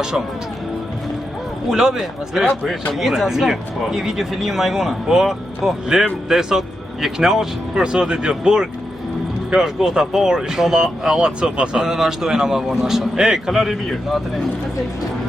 ma shumë. Lobi, mas Vesh, krap? vesh, Gjithë amore, aska? mirë, po. Një video filimi ma i gona. Po, lem dhe sot je knaq për sotit jo burg. Kjo është gota parë, inshallah Allah të sopa sot. Edhe vazhdojnë ama vonë ma shumë. Kalari mirë. Natën e mirë.